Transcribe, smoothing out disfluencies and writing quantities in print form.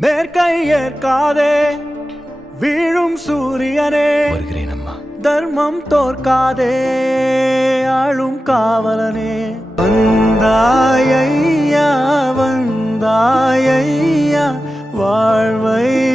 மேற்கை ஏற்காதே வீழும் சூரியனே வருகிறேன் அம்மா. தர்மம் தோற்காதே ஆளும் காவலனே. வந்தாயையா வந்தாயையா வாழ்வை